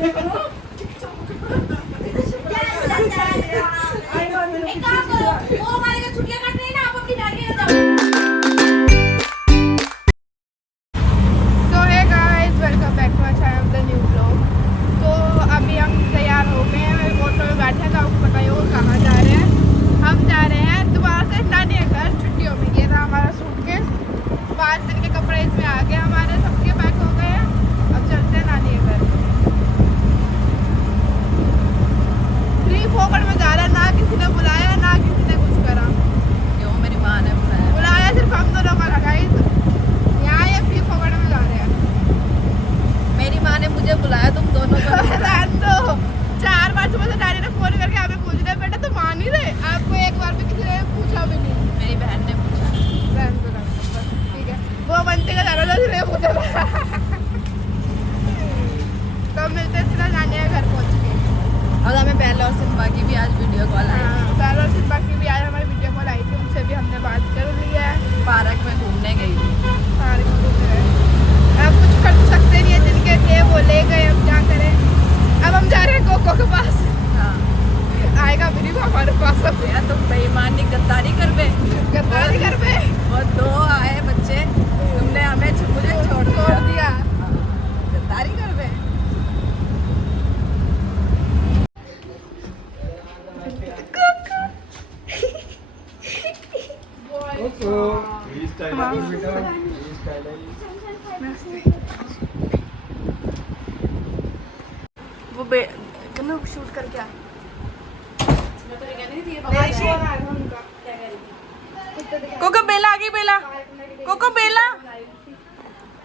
छुट्टियां काटने ना आप अपनी नानी के जाओ। Welcome back to my channel the new blog. तो अभी हम तैयार हो गए हैं, ऑटो में बैठे हैं, तो आपको पता ही होगा कहाँ जा रहे हैं। हम जा रहे हैं दोबारा से नानी के घर छुट्टियों में। ये था हमारा सूटकेस, 5 दिन के कपड़े इसमें आ गए हमारे, सबके पैक हो गए हैं। अब चलते हैं नानी के घर। फ्री फोकट में जा रहे हैं, ना किसी ने बुलाया ना किसी ने कुछ करा। क्यों? मेरी माँ ने बुलाया सिर्फ हम दोनों का लगा। यहाँ ये फ्री फोकट में जा रहे हैं। मेरी माँ ने मुझे बुलाया, तुम दोनों को तो 4 बार सुबह से डैडी ने फोन करके हमें पूछ रहे, बेटा तुम मान ही रहे? आपको एक बार भी किसी ने पूछा भी नहीं। मेरी बहन ने पूछा। ठीक है, वो बनते का ज़्यादा नहीं पूछा। तो मिलते हैं सीधा नानी के घर पहुँच के। और हमें पहले और सिम्बा की भी आज वीडियो कॉल आई। पहले और सिम्बा की भी आज हमारी वीडियो कॉल आई थी, उनसे भी हमने बात कर ली है। पार्क में घूमने गई थी। पार्क में घूम रहे हैं। अब कुछ कर सकते नहीं है, जिनके थे वो ले गए, अब क्या करें। अब हम जा रहे हैं कोको के पास। हाँ, आएगा भी नहीं वो हमारे पास। अब यार तुम बेईमानी गद्दारी कर बे। गद्दारी कर पे वो 2 आए बच्चे, तुमने हमें मुझे छोड़ दिया। गद्दारी कर बे। वो शूट कर क्या? कोको बेला आ गई, बेला कोको बेला,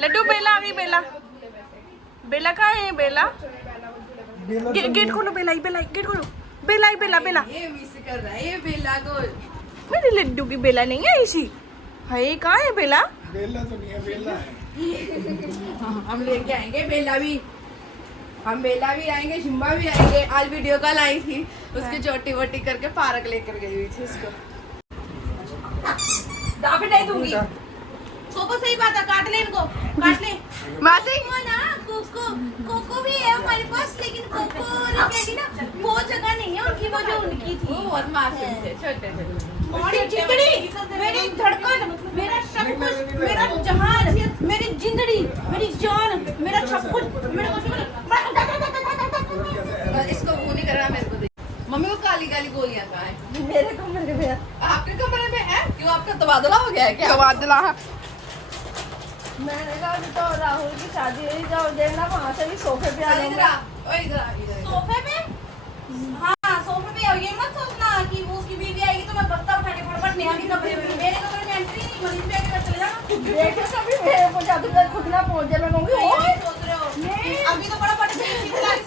लड्डू बेला आ गई, बेला बेला कहाँ है? बेला गेट खोलो, बेला बेला गेट खोलो, बेला बेला बेला ये मिस कर रहा है ये बेला को। मेरे लड्डू की बेला नहीं है इसी है, कहाँ है बेला? बेला तो नहीं है, बेला है। हम लेके आएंगे बेला भी, हम बेला भी आएंगे, शिम्बा भी आएंगे। आज वीडियो कॉल आई थी, उसकी चोटी वोटी करके पार्क लेकर गई हुई थी उसको। दाफे नहीं दूंगी। कोको सही बात है, काट ले इनको, काट ले। मासी ना कोको भी है हमारे पास, लेकिन कोको ने कही ना वो जगह नहीं है उनकी, वो जो उनकी थी। वो बहुत मासूम थे, छोटे थे। मेरी जिंदड़ी, मेरी धड़कन, मेरा सब कुछ, मेरा जहान, मेरी जिंदड़ी, मेरी जान, मेरा सब कुछ, मेरा इसको वो नहीं कर रहा मेरे को। मम्मी को काली काली गोलियां कहाँ है? मेरे कमरे में। आपके कमरे में है? क्यों, आपका तबादला हो गया है क्या? तबादला। मैंने कहा तो राहुल की शादी हुई, जाओ देना वहाँ से भी सोफे पे आ जाऊंगा। सोफे पे? हाँ सोफे पे। ये मत सोचना कि वो उसकी बीवी आएगी तो मैं बस्ता उठा के फटाफट नेहा के कमरे में, मेरे कमरे में एंट्री नहीं, मनीष पे आके चले जाना। देखो कभी मेरे को जाते तक खुद ना पहुंच जाए, मैं कहूंगी ओए सोच रहे हो अभी तो बड़ा फट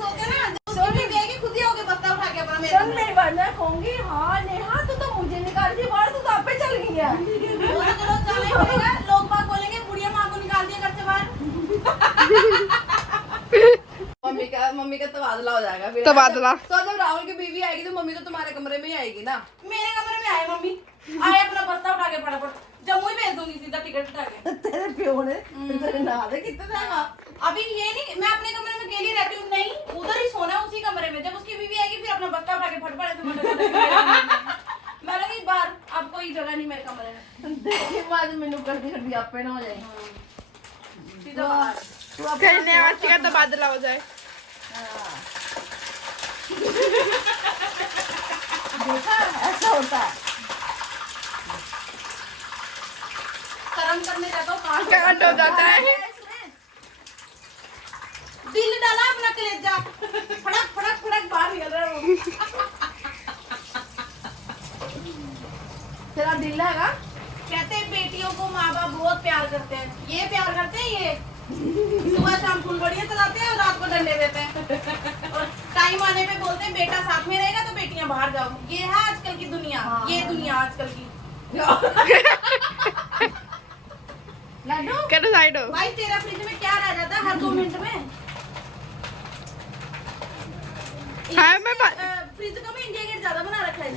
सोते ना, उसकी बीवी आएगी खुद ही आओगे बस्ता उठा के अपना। मेरे मेरी बात मैं कहूंगी हाँ नेहा तू तो मुझे निकाल दी बाहर, तू तो आप पे चल गई है। लोग बात बोलेंगे बुढ़िया माँ को निकाल दिया घर से बाहर। मम्मी का तबादला हो जाएगा फिर। तबादला। तो जब राहुल की बीवी आएगी तो मम्मी तो तुम्हारे कमरे में ही आएगी ना। मेरे कमरे में आए मम्मी, आए अपना बस्ता उठा के फटाफट जम्मू ही भेज दूंगी सीधा टिकट उठा के। तेरे प्यो ने तेरे ना दे कितने देगा। अभी ये नहीं मैं अपने कमरे में अकेली रहती हूँ, नहीं उधर ही सोना उसी कमरे में। जब उसकी बीवी आएगी फिर अपना बस्ता उठा के फटफट मैं लगी बाहर, अब कोई जगह नहीं मेरे कमरे में। देखिए बाद में मैंने कर दी आप पे ना हो जाए सीधा बाहर। कहने वाली का तबादला हो जाए। देखा ऐसा होता है। कर्म करने जाता हूँ कांड हो जाता है। दिल डाला अपना कलेजा, फड़क फड़क फड़क बाहर निकल रहा है वो। तेरा दिल है? कहते हैं बेटियों को माँ बाप बहुत प्यार करते हैं, ये प्यार करते हैं ये सुबह शाम फुलबड़ियाँ चलाते हैं और रात को डंडे देते हैं और टाइम आने पे बोलते हैं बेटा साथ में रहेगा तो बेटियां बाहर जाओ। ये है आजकल की दुनिया। हाँ। ये दुनिया आजकल की। कैसे साइड हो भाई तेरा फ्रिज में क्या रह जाता है हर 2 मिनट में? हाँ मैं फ्रिज का भी इंडिया गेट ज्यादा बना रखा है।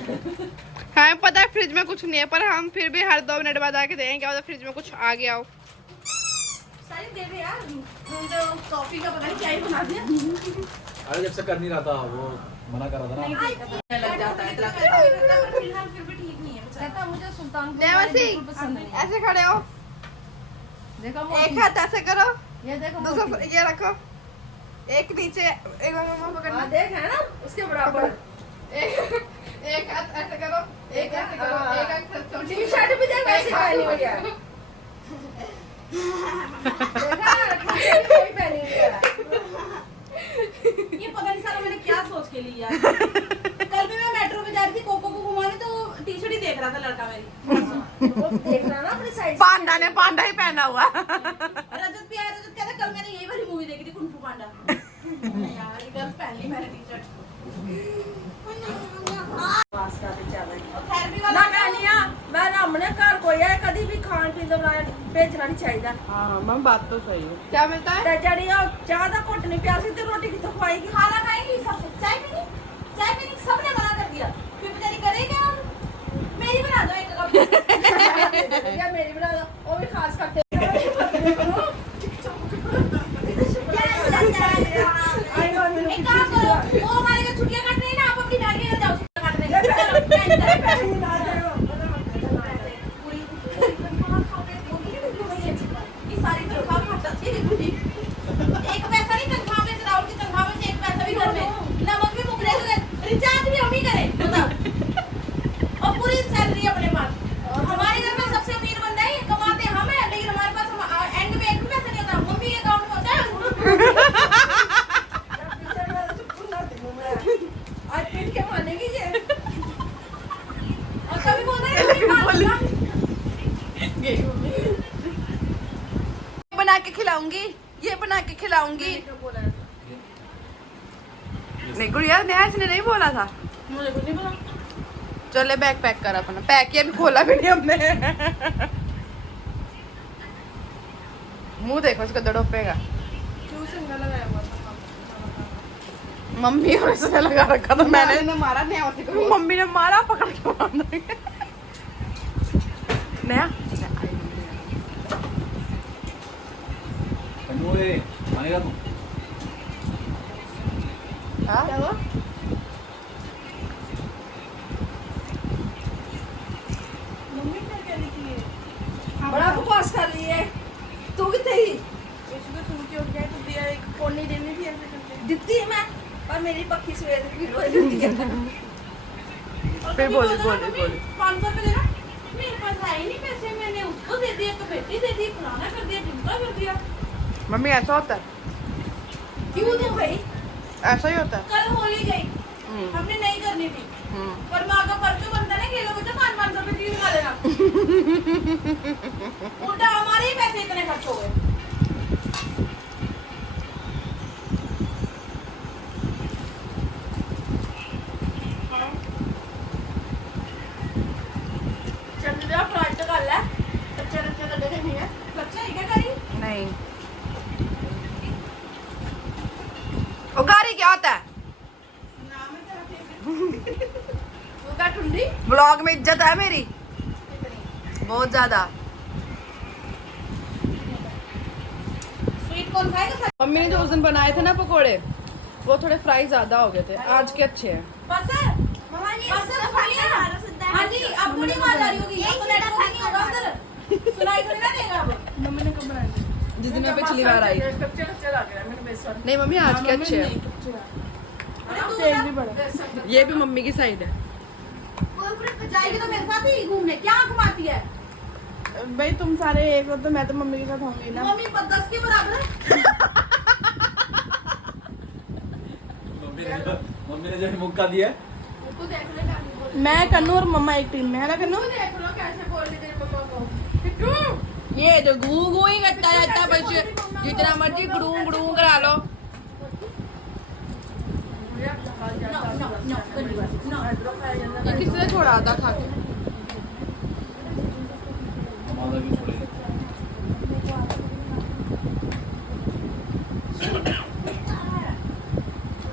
हाँ पता है फ्रिज में कुछ नहीं है, पर हम फिर भी हर 2 मिनट बाद आके देखेंगे क्या होता फ्रिज में कुछ आ गया हो। सारी दे दे यार, तो कॉफी का पता नहीं क्या ही बना दिया। अरे जब से कर नहीं रहा था वो मना कर रहा था ना। लग जाता है फिलहाल फिर भी ठीक नहीं है बेचारा। मुझे सुल्तानपुर देवसी बिल्कुल पसंद नहीं है। ऐसे खड़े हो, देखो एक हाथ ऐसे करो, ये देखो दूसरा ये रखो, एक नीचे, एक मम्मा पकड़ना, देख है ना उसके बराबर। एक हाथ ऐसे करो, एक ऐसे करो, एक हाथ छोटी टी शर्ट भी देख वैसी पहनी हुई है। देखा कोई पहनी हुई है। ये पता नहीं साला मैंने क्या सोच के लिया। कल भी मैं मेट्रो पे जा रही थी कोको को घुमाने तो टी शर्ट ही देख रहा था लड़का मेरी। वो देख रहा ना अपनी साइड। पांडा ने पांडा ही पहना हुआ। रजत भी आया, रजत कहता कल मैंने यही वाली मूवी देखी थी कुंग फू पांडा। यार ये कल पहन ली मैंने टी शर्ट। ना कहनिया मैं हमने घर कोई है कभी भी खान पीन का बनाया भेजना नहीं चाहिए। हाँ मैम बात तो सही है। क्या मिलता है? ते जड़ी चाह दा घुट नहीं प्यासी ते रोटी कितों खवाएगी? खाना खाएगी सब चाय पीनी सबने मना कर दिया। फिर बेचारी करे क्या? मेरी बना दो एक कप। या मेरी बना दो वो भी खास करते। एक काम करो वो हमारे घर छुट्टियां काट रही है ना आप अपनी बहन के घर जाओ छुट्टियां काटने। ये सारी तनख्वाह खाता थी एक पैसा नहीं तनख्वाह में से राहुल की तनख्वाह में से एक पैसा भी घर में नमक भी मुक रहे रिचार्ज भी हम ही करें बताओ और पूरी सैलरी अपने पास। हमारे घर में सबसे अमीर बंदा है कमाते हम है लेकिन हमारे पास एंड में एक भी पैसा नहीं होता। मम्मी अकाउंट में होता है आज पीट के मानेगी ये और कभी बोलता है बना के खिलाऊंगी, ये बना के खिलाऊंगी। नहीं गुड़िया नेहा ने नहीं बोला था। मुझे कुछ नहीं पता। चले बैग पैक कर अपना। पैक किया भी खोला भी नहीं हमने। मुंह देखो इसका दड़ोपेगा। क्यों सिंगल लगाया हुआ था? मम्मी और इसने लगा रखा था। मैंने मारा नहीं होती को। मम्मी ने मारा पकड़ के मार दिया। नया ओए मानेगा तू? हाँ? क्या हुआ? मम्मी क्या कह रही थी? बड़ा बकवास कर रही है। तू कितने ही? इसमें सुन के उठ गया तो दिया एक कोनी देनी थी ऐसे करके। दित्ती है मैं पर मेरी पक्की सवेर की रोज देती है। फिर बोली 500 रुपए देना मेरे पास आए नहीं पैसे मैंने उसको दे दिए तो बेटी दे दी पुराना कर दिया ढिमका कर दिया। मम्मी ऐसा होता है, क्यों दूं भाई? ऐसा ही होता है। कल होली गई हमने नहीं करनी थी पर माँ का फर्ज तो बनता है खेलो बच्चा 500 रुपए की खा लेना। उल्टा हमारे ही पैसे इतने खर्च हो गए। चल जा फ्लाइट तो कर ले बच्चे बच्चे तो देखे नहीं है बच्चे क्या करी नहीं उगारी क्या होता है? नाम है तेरा वो का ठुंडी ब्लॉग में इज्जत है मेरी बहुत ज्यादा। स्वीट कौन खाएगा सर? मम्मी ने जो उस दिन बनाए थे ना पकोड़े वो थोड़े फ्राई ज्यादा हो गए थे, आज के अच्छे हैं। बस है मम्मा ये बस खा लिया। हां जी अब थोड़ी आवाज आ रही होगी अब नेटवर्क नहीं होगा उधर सुनाई थोड़ी ना देगा अब। मम्मी ने कब बनाया? जिस दिन मैं पिछली बार आई। कच्चे कच्चे लग रहा है मेरे बेसन। नहीं मम्मी आज के अच्छे हैं। अरे तेल भी बड़ा ये भी मम्मी की साइड है। कोई ऊपर जाएगी तो मेरे साथ ही घूमने क्या घुमाती है? भाई तुम सारे एक हो तो मैं तो मम्मी के साथ होंगी ना। मम्मी 10 के बराबर है। मम्मी ने जो मुक्का दिया है तू देख ले क्या बोल। मैं कन्नू और मम्मा एक टीम में है ना कन्नू। देख लो कैसे बोल रही तेरी मम्मा को। ये तो गू गू ही करता रहता है बच्चे, जितना मर्जी गुड़ू गुड़ू करा लो। ये किसने छोड़ा था खा के? हमारा भी छोड़ेगा।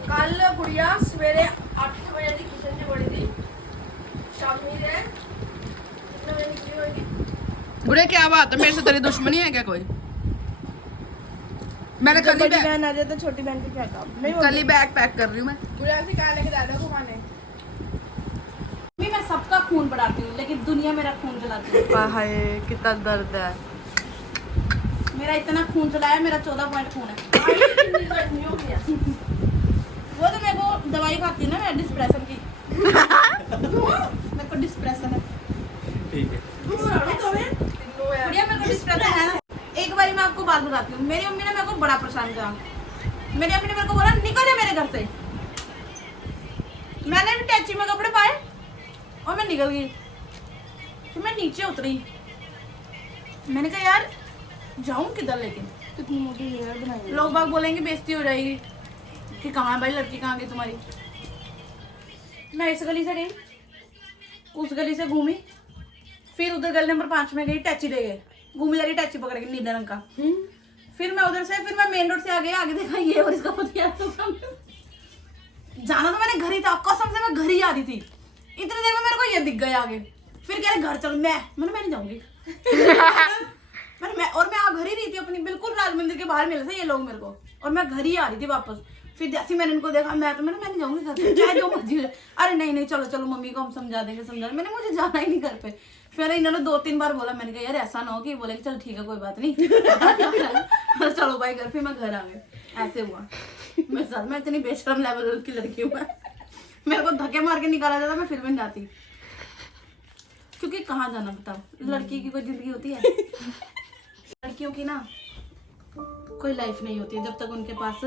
कल गुड़िया सवेरे 8 बजे की किचन से बड़ी थी शामी रे कितने बजे निकली होगी? गुड़े क्या बात है, मेरे से तेरी दुश्मनी है क्या कोई? मैंने जब कल ही बड़ी बैग बहन आ जाए तो छोटी बहन को क्या काम नहीं कल ही बैग पैक कर रही हूँ मैं। बुढ़ा से कहा लेके दादा को खाने। मम्मी मैं सबका खून बढ़ाती हूँ लेकिन दुनिया मेरा खून जलाती है। हाय कितना दर्द है। मेरा इतना खून जलाया, मेरा 14 पॉइंट खून है। वो तो मेरे को दवाई खाती हूँ ना मैं डिस्प्रेशन की। मेरे को डिस्प्रेशन है। ठीक है। बढ़िया, मेरे को डिस्प्रेशन है ना। एक बारी मैं आपको बात बताती हूँ, मेरी मम्मी ने मेरे को बड़ा परेशान किया। मेरी मम्मी ने मेरे को बोला निकल मेरे घर से। मैंने भी टैची में कपड़े पाए और मैं निकल गई। फिर मैं नीचे उतरी, मैंने कहा यार जाऊं किधर, लेकिन कितनी मोटी हेयर बनाई। लोग बाग बोलेंगे बेइज्जती हो जाएगी कि कहाँ है भाई लड़की, कहाँ गई तुम्हारी। मैं इस गली से गई, उस गली से घूमी, फिर उधर गली नंबर 5 में गई, टैची ले गए, घूमी जा रही टैची पकड़ के नीले रंग का। फिर मैं उधर से, फिर मैं मेन रोड से आ गई, आगे देखा ये और इसका पति है। तो जाना तो मैंने घर ही था, कसम से मैं घर ही आ रही थी। इतनी देर में मेरे को ये दिख गए आगे। फिर कह रहे घर चल, मैं नहीं जाऊंगी। और मैं घर ही रही थी अपनी, बिल्कुल राज मंदिर के बाहर मिले थे ये लोग मेरे को, और मैं घर ही आ रही थी वापस। फिर जैसे मैंने इनको देखा, मैं नहीं जाऊंगी घर पे, चाहे जो मर्जी हो। अरे नहीं चलो मम्मी को हम समझा देंगे। मैंने मुझे जाना ही नहीं घर पे। फिर इन्होंने 2-3 बार बोला, मैंने कहा यार ऐसा ना हो कि बोले चल ठीक है कोई बात नहीं। चलो भाई घर। फिर मैं घर आ गई। ऐसे हुआ मेरे साथ। मैं इतनी बेशरम लेवल की लड़की हूँ। मेरे को धक्के मार के निकाला जाता, मैं फिर भी नहीं जाती, क्योंकि कहाँ जाना बताओ। लड़की की कोई जिंदगी होती है? लड़कियों की ना कोई लाइफ नहीं होती है जब तक उनके पास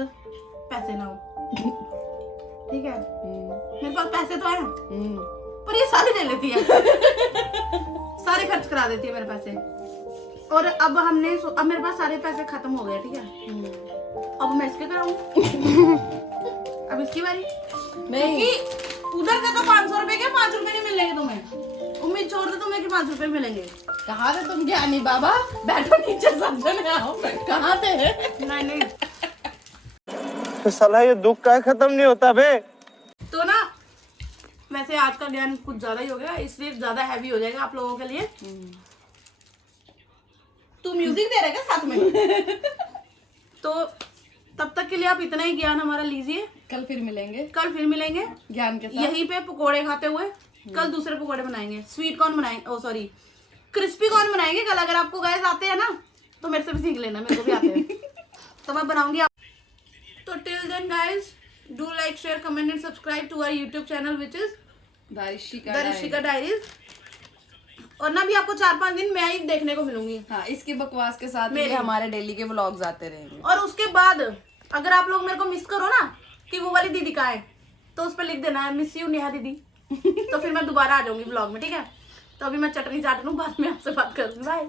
पैसे ना हो। ठीक है, मेरे पास पैसे तो है पर ये सारे ले लेती है। सारे खर्च करा देती है मेरे पैसे। और अब मेरे पास सारे पैसे खत्म हो गए। ठीक है, अब मैं इसके कराऊं। अब इसकी बारी नहीं, क्योंकि उधर से तो 500 रुपए के 5 रुपए नहीं मिलेंगे तुम्हें। उम्मीद छोड़ दो तुम्हें कि 5 रुपए मिलेंगे। कहाँ थे तुम ज्ञानी बाबा? बैठो नीचे समझने आओ। कहाँ थे? नहीं तो साला ये दुख का खत्म नहीं होता बे। तो ना, वैसे आज का ज्ञान कुछ ज्यादा ही हो गया, इसलिए ज्यादा हैवी हो जाएगा आप लोगों के लिए। तू म्यूजिक दे रहे क्या साथ में? तो तब तक के लिए आप इतना ही ज्ञान हमारा लीजिए। कल फिर मिलेंगे ज्ञान के साथ, यहीं पे पकोड़े खाते हुए। कल दूसरे पकोड़े बनाएंगे, स्वीट कॉर्न बनाएंगे, सॉरी क्रिस्पी कॉर्न बनाएंगे कल। अगर आपको गाइस आते हैं ना तो मेरे से भी सीख लेना, मेरे को भी आते हैं तो मैं बनाऊंगी। तो till then guys, do like, share, comment and subscribe to our YouTube channel which is the Rishika diaries. और ना भी आपको 4-5 दिन मैं ही देखने को मिलूंगी। हाँ, इसकी बकवास के साथ मेरे हमारे डेली के व्लॉग्स आते रहेंगे। और उसके बाद अगर आप लोग मेरे को मिस करो ना कि वो वाली दीदी कहाँ है, तो उस पर लिख देना है मिस यू नेहा दीदी। तो फिर मैं दोबारा आ जाऊंगी ब्लॉग में। ठीक है, तो अभी मैं चटनी चाट लूं, बाद में आपसे बात करूंगी। बाय।